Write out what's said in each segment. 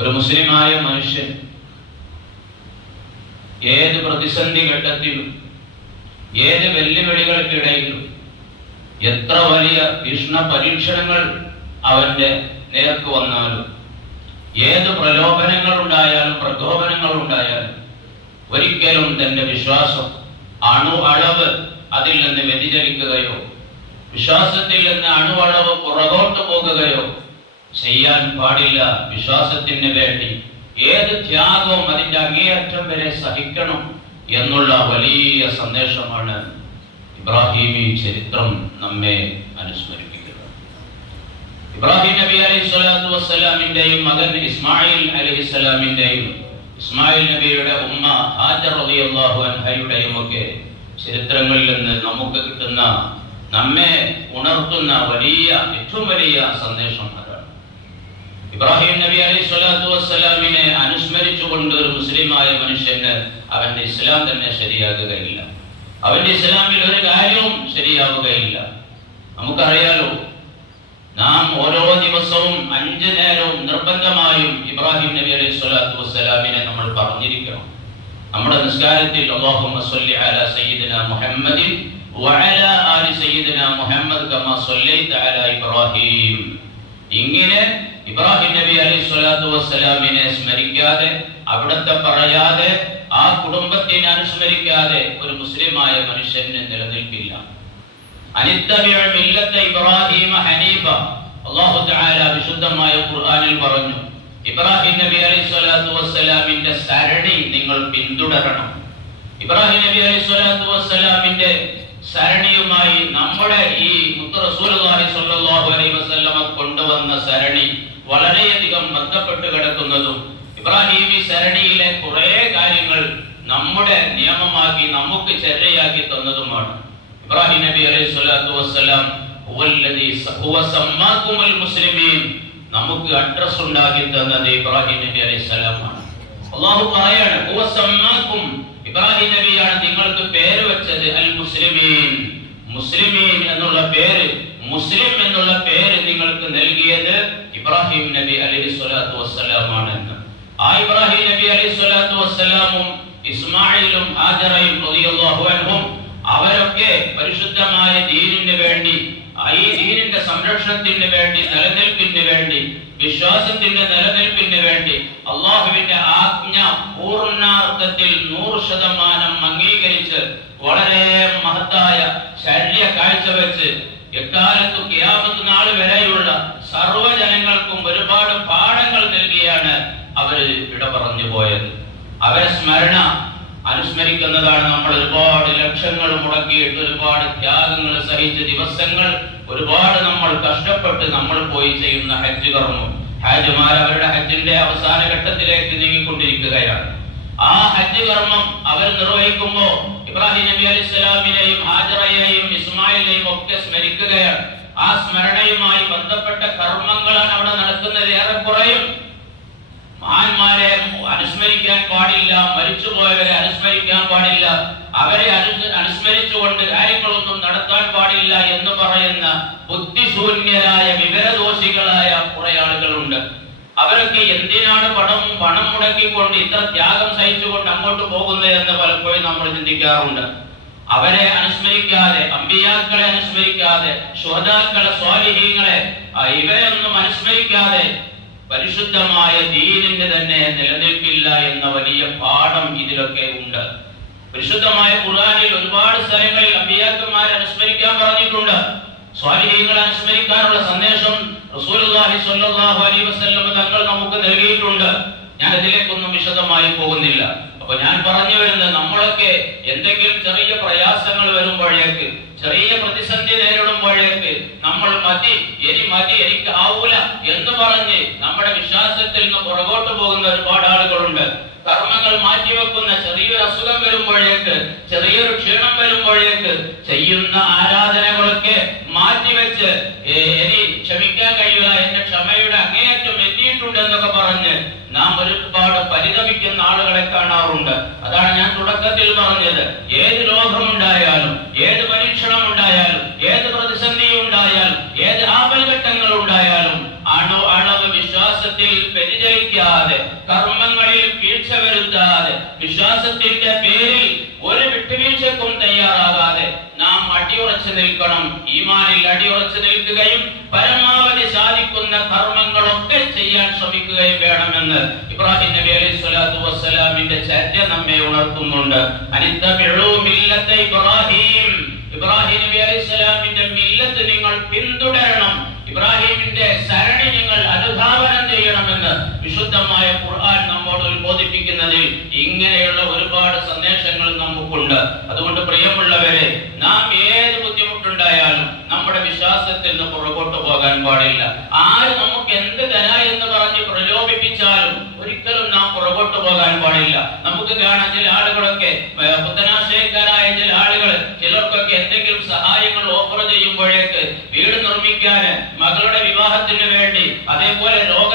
ഒരു മുസ്ലിമായ മനുഷ്യൻ ഏത് പ്രതിസന്ധി ഘട്ടത്തിലും ഏത് വെല്ലുവിളികൾക്കിടയിലും എത്ര വലിയ ഭീഷണ പരീക്ഷണങ്ങൾ അവന്റെ നേർക്ക് വന്നാലും ഏത് പ്രലോഭനങ്ങൾ ഉണ്ടായാലും പ്രകോപനങ്ങൾ ഉണ്ടായാലും ഒരിക്കലും തന്റെ വിശ്വാസം അളവ് അതിൽ നിന്ന് വ്യതിചലിക്കുകയോ വിശ്വാസത്തിൽ നിന്ന് അളവ് പുറകോട്ട് പോകുകയോ ചെയ്യാൻ പാടില്ല. വിശ്വാസത്തിന് വേണ്ടി ഏത് ത്യാഗവും അതിന്റെ അങ്ങേയറ്റം വരെ സഹിക്കണം എന്നുള്ള വലിയ സന്ദേശമാണ് ഇബ്രാഹിമി ചരിത്രം നമ്മെ അനുസ്മരിപ്പിക്കുന്നത്. ഇബ്രാഹിം നബി അലൈഹി സ്വലാത്തു വസ്സലാമിന്റെയും മകൻ ഇസ്മായിൽ അലൈഹിസ്സലാമിന്റെയും ഇസ്മായിൽ നബിയുടെ ഉമ്മ ഹാജർ റളിയല്ലാഹു അൻഹയുടെയും ഒക്കെ ചരിത്രങ്ങളിൽ നിന്ന് നമുക്ക് കിട്ടുന്ന നമ്മെ ഉണർത്തുന്ന ഏറ്റവും വലിയ സന്ദേശം അതാണ്. ഇബ്രാഹിം നബി അലൈഹി സ്വലാത്തു വസ്സലാമിനെ അനുസ്മരിച്ചുകൊണ്ട് ഒരു മുസ്ലിമായ മനുഷ്യന് അവന്റെ ഇസ്ലാം തന്നെ ശരിയാകുകയില്ല. അവന്റെ ഇസ്ലാമിൽ ഒരു കാര്യവും ശരിയാവുകയില്ല. നമുക്കറിയാലോ, നാം ഓരോ ദിവസവും 5 നേരവും നിർബന്ധമായും ഇബ്രാഹിം നബി അലൈഹി സ്വലാത്തു വസ്സലാമിനെ നമ്മൾ പറഞ്ഞിരിക്കണം. നമ്മുടെ നിസ്കാരത്തിൽ അല്ലാഹുമ്മ സ്വല്ലി അലാ സയ്യിദിനാ മുഹമ്മദിൻ വഅലാ ആലി സയ്യിദിനാ മുഹമ്മദ് കമാ സ്വല്ലൈത അലാ ഇബ്രാഹിം, ഇങ്ങനെ ഇബ്രാഹിം നബി അലൈഹി സ്വലാത്തു വസ്സലാമിനെ സ്മരിക്കാതെ, അവിടത്തെ പറയാതെ, ആ കുടുംബത്തിനെ അനുസ്മരിക്കാതെ ഒരു മുസ്ലിമായ മനുഷ്യന് നിലനിൽക്കില്ല. അനിത്തബിഉ മില്ലത ഇബ്രാഹിം ഹനീഫ, അല്ലാഹു തആല വിശുദ്ധമായ ഖുർആനിൽ പറഞ്ഞു, ഇബ്രാഹിം നബി അലൈഹി സ്വലാത്തു വസ്സലാമിന്റെ സരണി നിങ്ങൾ പിന്തുടരണം. ഇബ്രാഹിം നബി അലൈഹി സ്വലാത്തു വസ്സലാമിന്റെ സരണിയുമായി നമ്മുടെ ഈ മുത്ത് റസൂലുള്ളാഹി സ്വല്ലല്ലാഹു അലൈഹി വസല്ലമ കൊണ്ടുവന്ന സരണി വളരെയധികം ബന്ധപ്പെട്ട് കിടക്കുന്നതും ഇബ്രാഹിമി സരണിയിലെ കുറെ കാര്യങ്ങൾ നമ്മുടെ നിയമമാക്കി നമുക്ക് ചര്യയാക്കി തന്നതുമാണ്. ഇബ്രാഹിം നബി അലൈഹി സ്വലാത്തു വസ്സലാം ഹുവ സമ്മാകുമുൽ മുസ്ലിമീൻ, നമുക്ക് അഡ്രസ് ഉണ്ടാക്കി തന്നത് ഇബ്രാഹിം നബി അലൈഹി സ്വലാമാണ്. അല്ലാഹു പറയാണ്, ഹുവ സമ്മാകും, ഇബ്രാഹിം നബിയാണ് നിങ്ങൾക്ക് പേര് വെച്ചത് അൽ മുസ്ലിമീൻ, മുസ്ലിമീൻ എന്നുള്ള പേര്, മുസ്ലിം എന്നുള്ള പേര് നിങ്ങൾക്ക് നൽകിയത് ഇബ്രാഹിം നബി അലൈഹി സ്വലാത്തു വസ്സലാമാണെന്ന്. ആ ഇബ്രാഹിം നബി അലൈഹി സ്വലാത്തു വസ്സലാമും ഇസ്മായിലും ഹാജറയും റളിയല്ലാഹു അൻഹും അവരൊക്കെ പരിശുദ്ധമായ ദീനിന് വേണ്ടി, ഈ ദീനിന്റെ സംരക്ഷണത്തിന് വേണ്ടി, നിലനിൽപ്പിന് വേണ്ടി, വിശ്വാസത്തിന്റെ നിലനിൽപ്പിന് വേണ്ടി അള്ളാഹുവിന്റെ ആജ്ഞ പൂർണ്ണാർത്ഥത്തിൽ 100% അംഗീകരിച്ച് വളരെ മഹത്തായ ചര്യ കാഴ്ചവെച്ച് എക്കാലത്തു ഖിയാമത്ത് നാൾ വരെയുള്ള സർവ്വജനങ്ങൾക്കും ഒരുപാട് പാഠങ്ങൾ നൽകിയാണ് അവര് വിട പറഞ്ഞു പോയത്. അവരെ അനുസ്മരിക്കുന്നതാണ് നമ്മൾ ഒരുപാട് ലക്ഷങ്ങൾ മുടക്കിയിട്ട്, ഒരുപാട് ത്യാഗങ്ങൾ സഹിച്ച ദിവസങ്ങൾ, ഒരുപാട് നമ്മൾ കഷ്ടപ്പെട്ട് നമ്മൾ പോയി ചെയ്യുന്ന ഹജ്ജ് കർമ്മം. ഹാജിമാർ അവരുടെ ഹജ്ജിന്റെ അവസാന ഘട്ടത്തിലേക്ക് നീങ്ങിക്കൊണ്ടിരിക്കുകയാണ്. ആ ഹജ്ജ് കർമ്മം അവർ നിർവഹിക്കുമ്പോൾ ഇബ്രാഹിം നബി അലൈഹി സ്വലാമിനെയും ഹാജറയെയും ഇസ്മായിലിനെയും ഒക്കെ സ്മരിക്കുകയാണ്. ആ സ്മരണയുമായി ബന്ധപ്പെട്ട കർമ്മങ്ങളാണ് അവിടെ നടക്കുന്നത്. ഏറെക്കുറയും മഹാന്മാരെ അനുസ്മരിക്കാൻ പാടില്ല, മരിച്ചുപോയവരെ അനുസ്മരിക്കാൻ പാടില്ല, അവരെ അനുസ്മരിച്ചുകൊണ്ട് കാര്യങ്ങളൊന്നും നടത്താൻ പാടില്ല എന്ന് പറയുന്ന ബുദ്ധിശൂന്യരായ വിവരദോഷികളായ കുറെ ആളുകളുണ്ട്. അവരൊക്കെ എന്തിനാണ് പണം മുടക്കിക്കൊണ്ട് ഇത്ര ത്യാഗം സഹിച്ചുകൊണ്ട് അങ്ങോട്ട് പോകുന്നത് എന്ന് പലപ്പോഴും നമ്മൾ ചിന്തിക്കാറുണ്ട്. അവരെ അനുസ്മരിക്കാതെ, അമ്പിയാക്കളെ അനുസ്മരിക്കാതെ, ശുഹദാക്കളെ, സ്വാലിഹീങ്ങളെ, ഇവരൊന്നും അനുസ്മരിക്കാതെ പരിശുദ്ധമായ ദീനിന് തന്നെ നിലനിൽക്കില്ല എന്ന വലിയ പാഠം ഇതിലൊക്കെ ഉണ്ട്. പരിശുദ്ധമായ ഖുർആനിൽ ഒരുപാട് സ്ഥലങ്ങളിൽ അമ്പിയാക്കന്മാരെ അനുസ്മരിക്കാൻ പറഞ്ഞിട്ടുണ്ട്. സ്വാലിഹീങ്ങളെ അനുസ്മരിക്കാനുള്ള സന്ദേശം റസൂലുള്ളാഹി സ്വല്ലല്ലാഹു അലൈഹി വസല്ലം തങ്ങൾ നമുക്ക് നൽകിയിട്ടുണ്ട്. ഞാൻ അതിലേക്കൊന്നും വിശദമായി പോകുന്നില്ല. അപ്പൊ ഞാൻ പറഞ്ഞു വരുന്നത്, നമ്മളൊക്കെ എന്തെങ്കിലും ചെറിയ പ്രയാസങ്ങൾ വരുമ്പോഴേക്ക്, ചെറിയ പ്രതിസന്ധി നേരിടുമ്പോഴേക്ക് നമ്മൾ ഇനി മതി, എനിക്ക് ആവൂല എന്ന് പറഞ്ഞ് നമ്മുടെ വിശ്വാസത്തിൽ നിന്ന് പുറകോട്ട് പോകുന്ന ഒരുപാട് ആളുകളുണ്ട്. കർമ്മങ്ങൾ മാറ്റിവെക്കുന്ന, ചെറിയൊരു അസുഖം വരുമ്പോഴേക്ക്, ചെറിയൊരു ക്ഷീണം വരുമ്പോഴേക്ക് ചെയ്യുന്ന ആരാധനകളൊക്കെ മാറ്റിവെച്ച് ഇനി ക്ഷമിക്കാൻ കഴിയില്ല, എന്റെ ക്ഷമയുടെ അങ്ങേയറ്റം എത്തിയിട്ടുണ്ട് എന്നൊക്കെ പറഞ്ഞ് നാം ഒരുപാട് പരിതപിക്കുന്ന ആളുകളെ കാണാറുണ്ട്. അതാണ് ഞാൻ തുടക്കത്തിൽ പറഞ്ഞത്, ഏത് രോഗമുണ്ടായാലും, ഏത് പരീക്ഷണം ഉണ്ടായാലും, ഏത് പ്രതിസന്ധി ഉണ്ടായാലും, ഏത് ആപൽഘട്ടങ്ങൾ ഉണ്ടായാലും, അണവ് വിശ്വാസത്തിൽ വ്യതിചലിക്കാതെ, കർമ്മങ്ങളിൽ വീഴ്ച വരുത്താതെ, വിശ്വാസത്തിന്റെ പേരിൽ ഒരു വിട്ടുവീഴ്ചക്കും തയ്യാറാകാതെ നാം അടിയുറച്ചു നിൽക്കണം. ഈമാനിൽ അടിയുറച്ചു നിൽക്കുകയും പരമാവധി സാധിക്കുന്ന കർമ്മങ്ങളൊക്കെ ചെയ്യാൻ ശ്രമിക്കുകയും വേണമെന്ന് ഇബ്രാഹിം നബി അലൈഹി സ്വലാത്തു വസ്സലാമിന്റെ ചര്യ നമ്മെ ഉണർത്തുന്നുണ്ട്. അനിത്തബിഉ മില്ലത ഇബ്രാഹിം, ഇബ്രാഹിം നബി അലൈഹി സ്വലാമിന്റെ മില്ലത്ത് നിങ്ങൾ പിന്തുടരണം, ഇബ്രാഹിമിന്റെ സരണി നിങ്ങൾ അനുധാവനം ചെയ്യണമെന്ന് വിശുദ്ധമായ ഖുർആൻ നമ്മോട് ഉത്ബോധിപ്പിക്കുന്നതിൽ ഇങ്ങനെയുള്ള ഒരുപാട് സന്ദേശങ്ങൾ നമുക്കുണ്ട്. അതുകൊണ്ട് പ്രിയമുള്ളവരെ, നാം ഏത് ബുദ്ധിമുട്ടുണ്ടായാലും നമ്മുടെ വിശ്വാസത്തിൽ നിന്ന് പുറകോട്ട് പോകാൻ പാടില്ല. ആര് നമുക്ക് എന്ത് തരാ എന്ന് പറഞ്ഞ് പ്രലോഭിപ്പിച്ചാലും ഒരിക്കലും നാം പുറകോട്ട് പോകാൻ പാടില്ല. നമുക്ക് കാണാൻ ചില ആളുകളൊക്കെ, പുത്തനാശയക്കാരായ ചില ആളുകൾ, ചിലർക്കൊക്കെ എന്തെങ്കിലും സഹായങ്ങൾ ഓഫർ ചെയ്യുമ്പോഴേക്ക് വീട് നിർമ്മിക്കാൻ, മകളുടെ വിവാഹത്തിന് വേണ്ടി, അതേപോലെ രോഗ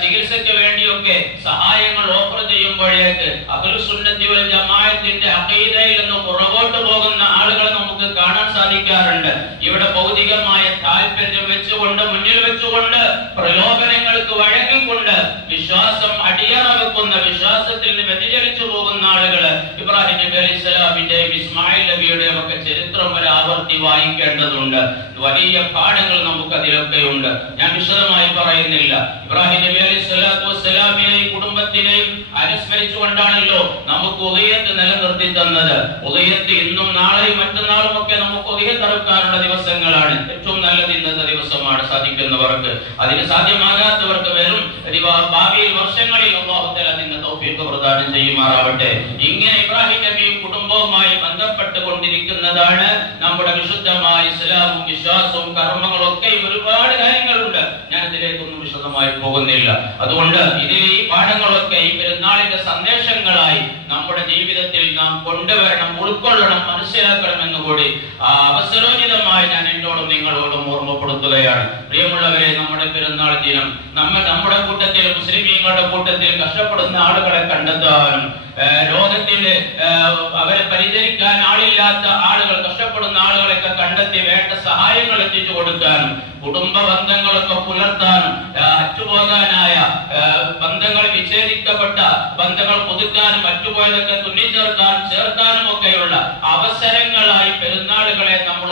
ചികിത്സയ്ക്ക് വേണ്ടിയൊക്കെ സഹായങ്ങൾ ഓഫർ ചെയ്യുമ്പോഴേക്ക് അഹ്ലുസ് സുന്നത്തി വൽ ജമാഅത്തിന്റെ അഖീദയിൽ നിന്ന് പുറകോട്ട് പോകുന്ന ആളുകളെ നമുക്ക് കാണാൻ സാധിക്കാറുണ്ട്. ഇവിടെ ഭൗതികമായ താല്പര്യം വെച്ചുകൊണ്ട്, മുന്നിൽ വെച്ചുകൊണ്ട്, പ്രലോഭനങ്ങൾക്ക് വഴങ്ങിക്കൊണ്ട് വിശ്വാസം അടിയറ വെക്കുന്ന, വിശ്വാസത്തിൽ നിന്ന് വ്യതിചലിച്ചു പോകുന്ന ആളുകള് ഇബ്രാഹിം നബി അലൈഹി സ്വലാമിന്റെയും ഇസ്മായിൽ നബിയുടെയും ഒക്കെ ചരിത്രം ഒരു ആവർത്തി വായിക്കേണ്ടതുണ്ട്. വലിയ പാഠങ്ങൾ നമുക്ക് അതിലൊക്കെയുണ്ട്. ഞാൻ വിശദമായി പറയുന്നില്ല. ഇബ്രാഹിം നബി അലൈഹി സ്വലാത്തു വസ്സലാമിനെയും കുടുംബത്തിനെയും അനുസ്മരിച്ചുകൊണ്ടാണല്ലോ നമുക്ക് ഉദയത്ത് നിലനിർത്തി തന്നത്. ഉദയത്ത് ഇന്നും നാളെയും മറ്റന്നാളും ഒക്കെ നമുക്ക് ഉദയത്ത് അറുക്കാനുള്ള ദിവസങ്ങളാണ്. ഏറ്റവും നല്ലത് ഇന്നത്തെ ദിവസമാണ് സാധിക്കുന്നവർക്ക്. അതിന് സാധ്യമാകാത്തവർക്ക് വരും ഭാവിയിൽ വർഷങ്ങളിൽ അല്ലാഹു തആല അതിന് തൗഫീഖ് പ്രദാനം ചെയ്യുമാറാവട്ടെ. ഇങ്ങനെ ഇബ്രാഹിം നബിയും കുടുംബവുമായി ബന്ധപ്പെട്ടുകൊണ്ടിരിക്കുന്നതാണ് നമ്മുടെ വിശുദ്ധമായ ഇസ്ലാമും വിശ്വാസവും കർമ്മങ്ങളും ഒക്കെ. ഒരുപാട് കാര്യങ്ങളുണ്ട്, ഞാൻ ഇതിലേക്കൊന്നും വിശദമായി പോകുന്നില്ല. അതുകൊണ്ട് ഇതിൽ ഈ പാഠങ്ങളൊക്കെ ഈ പെരുന്നാളിന്റെ സന്ദേശങ്ങളായി നമ്മുടെ ജീവിതത്തിൽ നാം കൊണ്ടുവരണം, ഉൾക്കൊള്ളണം, മനസ്സിലാക്കണം എന്നുകൂടി അവസരോചിതമായി ഞാൻ എന്നോടും നിങ്ങളോടും ഓർമ്മപ്പെടുത്തുകയാണ്. പ്രിയമുള്ളവരെ, നമ്മുടെ പെരുന്നാൾ ദിനം നമ്മുടെ കൂട്ടത്തിൽ, മുസ്ലിമീങ്ങളുടെ കൂട്ടത്തിൽ കഷ്ടപ്പെടുന്ന ആളുകളെ കണ്ടെത്താനും, രോഗത്തിൽ അവരെ പരിചരിക്കാൻ ആളില്ലാത്ത ആളുകൾ, കഷ്ടപ്പെടുന്ന ആളുകളെയൊക്കെ കണ്ടെത്തി വേണ്ട സഹായങ്ങൾ എത്തിച്ചു കൊടുക്കാനും, കുടുംബ ബന്ധങ്ങളൊക്കെ പുലർത്താനും, അറ്റുപോകാനായ ബന്ധങ്ങൾ, വിച്ഛേദിക്കപ്പെട്ട ബന്ധങ്ങൾ പുതുക്കാനും, മറ്റുപോയതൊക്കെ ചേർക്കാനും ഒക്കെയുള്ള അവസരങ്ങളായി പെരുന്നാളുകളെ നമ്മൾ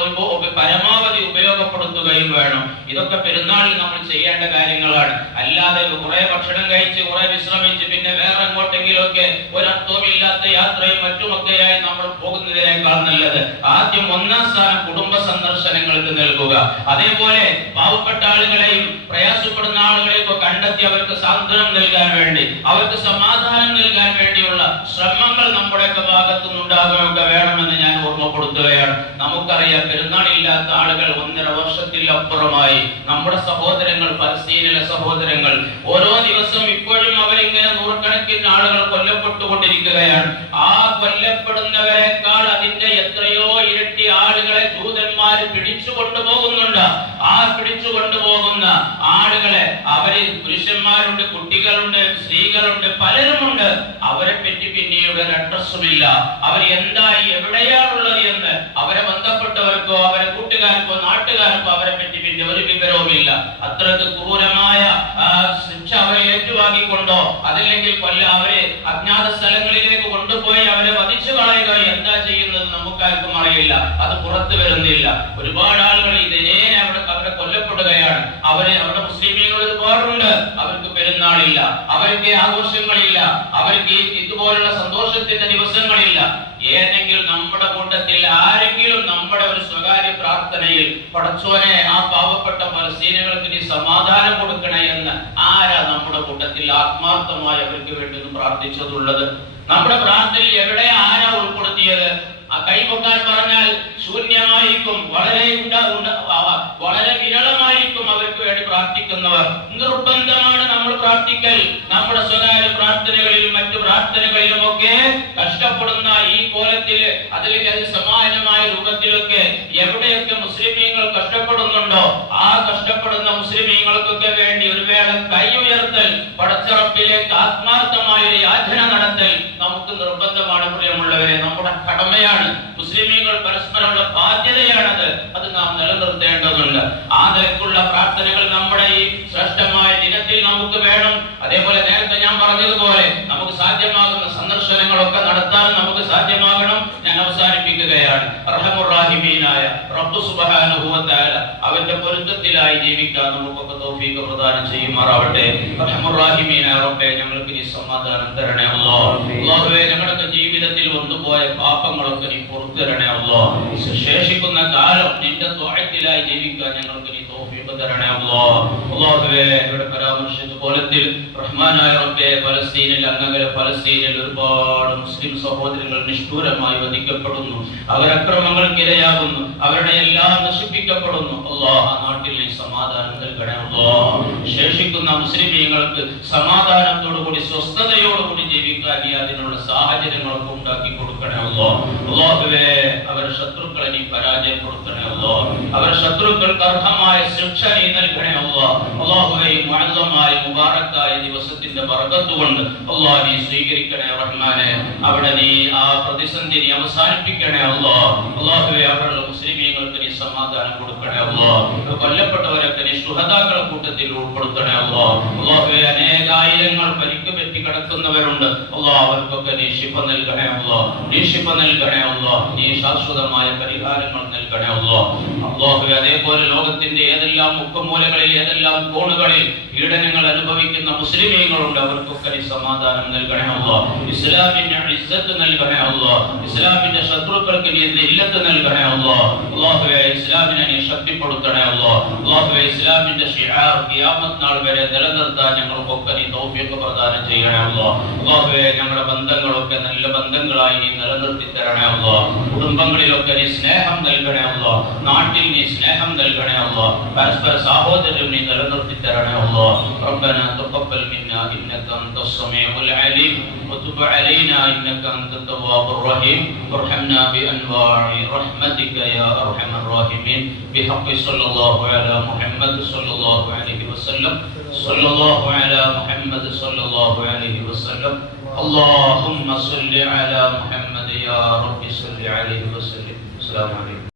പരമാവധി ഉപയോഗപ്പെടുത്തുകയും വേണം. ഇതൊക്കെ പെരുന്നാളിൽ നമ്മൾ ചെയ്യേണ്ട കാര്യങ്ങളാണ്. അല്ലാതെ കുറെ ഭക്ഷണം കഴിച്ച്, കുറെ വിശ്രമിച്ച്, പിന്നെ വേറെ എങ്ങോട്ടെങ്കിലും ഒക്കെ ഒരർത്ഥവുമില്ലാത്ത യാത്രയും മറ്റുമൊക്കെയായി നമ്മൾ പോകുന്നതിനേക്കാൾ നല്ലത് ആദ്യം ഒന്നാം സ്ഥാനം കുടുംബ സന്ദർശനങ്ങൾക്ക് നൽകുക. അതേപോലെ പാവപ്പെട്ട ആളുകളെയും പ്രയാസപ്പെടുന്ന ആളുകളെയും കണ്ടെത്തി അവർക്ക് സാന്ത്വനം നൽകാൻ വേണ്ടി, അവർക്ക് സമാധാനം നൽകാൻ വേണ്ടിയുള്ള ശ്രമങ്ങൾ നമ്മുടെയൊക്കെ ഭാഗത്തുനിന്നുണ്ടാകുകയൊക്കെ വേണമെന്ന് ഞാൻ ഓർമ്മപ്പെടുത്തുകയാണ്. നമുക്കറിയാം, പെരുന്നാളില്ലാത്ത ആളുകൾ 1.5 വർഷത്തിലപ്പുറമായി. നമ്മുടെ സഹോദരങ്ങൾ, പലസ്തീനിലെ സഹോദരങ്ങൾ, ഓരോ ദിവസവും ഇപ്പോഴും അവരിങ്ങനെ നൂറുകണക്കിന് ആളുകൾ കൊല്ലപ്പെട്ടുകൊണ്ടിരിക്കുകയാണ്. ആ കൊല്ലപ്പെടുന്നവരെക്കാൾ അതിന്റെ എത്രയോ ഇരട്ടി ആളുകളെ ജൂതന്മാര് പിടിച്ചുകൊണ്ടുപോകുന്നുണ്ട്. ആ പിടിച്ചുകൊണ്ടുപോകുന്ന ആളുകളെ, അവരിൽ പുരുഷന്മാരുണ്ട്, കുട്ടികളുണ്ട്, സ്ത്രീകളുണ്ട്, പലരുമുണ്ട്. അവരെ പറ്റി പിന്നീട് ഒരു അഡ്രസ്സുമില്ല. അവർ എന്തായി, എവിടെയാണുള്ളത് എന്ന് അവരെ ബന്ധപ്പെട്ടവർക്കോ അവരെ കൂട്ടുകാർക്കോ നാട്ടുകാർക്കോ അവരെ പറ്റി പിന്നെ ഒരു വിവരവുമില്ല. അത്രക്ക് ക്രൂരമായ ശിക്ഷ അവരെ ഏറ്റുവാങ്ങിക്കൊണ്ടോ അതല്ലെങ്കിൽ അവരെ അജ്ഞാത സ്ഥലങ്ങളിലേക്ക് കൊണ്ടുപോയി അവരെ വധിച്ചു കളയുക, എന്താ ചെയ്യുന്നത് നമുക്കാർക്കും അറിയില്ല. അത് പുറത്തു വരുന്നില്ല. ഒരുപാട് ആളുകൾ ഇതിനെ അവരെ കൊല്ലപ്പെടുകയാണ്. അവിടെ മുസ്ലിമീങ്ങൾ ഒരുപാടുണ്ട്. അവർക്ക് പെരുന്നാളില്ല, അവർക്ക് ആഘോഷങ്ങളില്ല, അവർക്ക് ഇതുപോലുള്ള സന്തോഷത്തിന്റെ ദിവസങ്ങളില്ല. ഏതെങ്കിലും നമ്മുടെ കൂട്ടത്തിൽ ആരെങ്കിലും നമ്മുടെ ഒരു സ്വകാര്യ പ്രാർത്ഥനയിൽ പടച്ചോനെ ആ പാവപ്പെട്ട പലസ്തീനുകൾക്ക് നീ സമാധാനം കൊടുക്കണേ എന്ന് ആരാ നമ്മുടെ കൂട്ടത്തിൽ ആത്മാർത്ഥമായി അവർക്ക് വേണ്ടി പ്രാർത്ഥിച്ചതുള്ളത്? നമ്മുടെ പ്രാർത്ഥനയിൽ എവിടെ ആരാ ഉൾപ്പെടുത്തിയത്? ആ കൈപൊക്കാൻ പറഞ്ഞാൽ ശൂന്യമായിരിക്കും, വളരെ വിരളമായിരിക്കും അവർക്ക് വേണ്ടി പ്രാർത്ഥിക്കുന്നവർ. നിർബന്ധമാണ് നമ്മൾ പ്രാർത്ഥിക്കൽ. നമ്മുടെ സ്വകാര്യ പ്രാർത്ഥനകളിലും മറ്റു പ്രാർത്ഥനകളിലും ഒക്കെ കഷ്ടപ്പെടുന്ന ഈ കോലത്തില്, അതിലേക്ക് സമാനമായ രൂപത്തിലൊക്കെ എവിടെയൊക്കെ മുസ്ലിമീങ്ങൾ കഷ്ടപ്പെടുന്നുണ്ടോ ആ കഷ്ടപ്പെടുന്ന മുസ്ലിമീങ്ങൾക്കൊക്കെ വേണ്ടി ഒരു വേള കൈ ഉയർത്തൽ, പടച്ചറപ്പിലേക്ക് ആത്മാർത്ഥമായ ഒരു യാചന നടത്തൽ നമുക്ക് നിർബന്ധമാണ്. പ്രിയമുള്ളവരെ, നമ്മുടെ കടമയാണ്. മുസ്ലിമീങ്ങൾ പരസ്പരമുള്ള ബാധ്യതയാണത്. അത് നാം നിലനിർത്തേണ്ടതുണ്ട്. ആ നിലക്കുള്ള പ്രാർത്ഥനകൾ നമ്മുടെ ഈ ശ്രേഷ്ഠമായ ദിനത്തിൽ നമുക്ക് വേണം. അതേപോലെ നേരത്തെ ഞാൻ പറഞ്ഞതുപോലെ നമുക്ക് സാധ്യമാകുന്ന സന്ദർശനങ്ങളൊക്കെ നടത്താൻ നമുക്ക് സാധ്യമാകണം. ഞാൻ അവസാനിപ്പിക്കുകയാണ്. റഹ്മുർ-റഹീമീനായ റബ്ബ് സുബ്ഹാനഹു വ തആല അവന്റെ പൊരുത്തത്തിലായി ജീവിക്കാൻ നമുക്കൊക്കെ തൗഫീഖ് പ്രദാനം ചെയ്യുമാറാവട്ടെ. റഹ്മുർ-റഹീമീനായ റബ്ബേ, ഞങ്ങൾക്ക് നീ സമാധാനം തരണേ അല്ലാഹ്. അല്ലാഹുവേ, ഞങ്ങളുടെ ജീവിതത്തിൽ വന്നുപോയ പാപങ്ങളൊക്കെ നീ പുറത്തു തരണേ അല്ലാഹ്. ശേഷിക്കുന്ന കാലം നിന്റെ ത്വഅത്തിലായി ജീവിക്കാൻ ഞങ്ങൾക്ക് നീ തൗഫീഖ് തരണേ അല്ലാഹ്. അല്ലാഹുവേ, ഇവിടെ പരാമർശിച്ച പോലത്തിൽ റഹ്മാനായ റബ്ബേ, ഫലസ്തീനിൽ അങ്ങകലെ ഫലസ്തീനിൽ ഒരുപാട് മുസ്ലിം സഹോദരങ്ങൾ നിഷ്ഠൂരമായി വധിക്കപ്പെടുന്നു, അവരക്രമങ്ങൾക്കിരയാകുന്നു, അവരുടെ എല്ലാം നശിപ്പിക്കപ്പെടുന്നു. അല്ലാഹ്, ആ നാട്ടിൽ നീ സമാധാനം നൽകണേ അല്ലാഹ്. ശേഷിക്കുന്ന മുസ്ലിമീങ്ങൾക്ക് സമാധാനത്തോടുകൂടി സ്വസ്ഥതയോടുകൂടി ജീവിക്കാൻ നീ അതിനുള്ള സാഹചര്യങ്ങളൊക്കെ ഉണ്ടാക്കി കൊടുക്കണേ അല്ലാഹ്. അല്ലാഹുവേ, അവരുടെ ശത്രുക്കളെ നീ പരാജയപ്പെടുത്തണേ അല്ലാഹ്. അവരുടെ ശത്രുക്കൾക്ക് അർഹമായ ശിക്ഷ നീ നൽകണേ അല്ലാഹ്. അല്ലാഹുവേ, ഈ മുഅല്ലമായ മുബാറക്കായ ദിവസത്തിന്റെ ബർക്കത്ത് കൊണ്ട് അല്ലാഹ് നീ സ്വീകരിക്കണേ റഹ്മാനെ. അവിടെ നീ ആ പ്രതിസന്ധി നീ അവസാനിപ്പിക്കണേ അല്ലാഹ്. അല്ലാഹുവേ, അവരുടെ മുസ്ലിമീങ്ങൾക്ക് നീ സമാധാനം കൊടുക്കണേ അല്ലാഹ്. കൊല്ലപ്പെട്ടവരൊക്കെ നീ ശുഹദാക്കളുടെ കൂട്ടത്തിൽ ഉൾപ്പെടുത്തണേ അല്ലാഹ്. അല്ലാഹുവേ, അനേകായിരങ്ങൾ പരിക്ക് പറ്റി കിടക്കുന്നവരുണ്ട് അല്ലാഹ്, അവർക്കൊക്കെ നീ ശിഫ നൽകണേ അല്ലാഹ്. നീ ശിഫ നൽകണേ അല്ലാഹ്. നീ ശാശ്വതമായ പരിഹാരങ്ങൾ നൽകണേ അല്ലാഹ്. അല്ലാഹുവേ, അതേപോലെ ലോകത്തിന്റെ ഏതെല്ലാം മുക്കുമൂലകളിൽ ഏതെല്ലാം കോണുകളിൽ പീഡനങ്ങൾ അനുഭവിക്കുന്ന മുസ്ലിമീങ്ങളുണ്ട്, അവർക്കൊക്കെ നീ സമാധാനം നൽകണേ അല്ലാഹ്. ഇസ്ലാമിന്റെ ഇസ്സത്ത് നൽകണേ അല്ലാഹ്. ഇസ്ലാമിന്റെ ശത്രുക്കൾക്ക് നീ ഇല്ലത്ത് നൽകണേ അല്ലാഹ്. അല്ലാഹുവേ, ഇസ്ലാമിനെ നീ ശക്തിപ്പെടുത്തണേ അല്ലാഹ്. അല്ലാഹുവേ, ഇസ്ലാമിന്റെ ശിആർ ഖിയാമത്ത് നാൾ വരെ നിലനിർത്താൻ ഞങ്ങൾക്കൊക്കെ നീ തൗഫീഖ് പ്രദാനം ചെയ്യണേ അല്ലാഹ്. അല്ലാഹുവേ, ഞങ്ങളുടെ ബന്ധങ്ങളൊക്കെ നല്ല ബന്ധങ്ങളായി നീ നിലനിർത്തി തരണേ അല്ലാഹ്. കുടുംബങ്ങളിലൊക്കെ നീ സ്നേഹം നൽകണേ അല്ലാഹ്. നാട്ടിൽ നീ സ്നേഹം നൽകണേ അല്ലാഹ്. പരസ്പര സാഹോദര്യം നീ നിലനിർത്തി തരണേ അല്ലാഹ്. ربنا تقبل منا إنك أنت السميع العليم وتب علينا إنك أنت التواب الرحيم وارحمنا بأنواع رحمتك يا أرحم الراحمين بحق صلى الله على محمد صلى الله عليه وسلم صلى الله على محمد صلى الله عليه وسلم اللهم صل على محمد يا رب صل عليه وسلم. السلام عليكم.